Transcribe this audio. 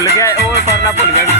ਭੁੱਲ ਗਿਆ ਉਹ ਕਰਨਾ ਭੁੱਲ ਗਿਆ। ਕਿ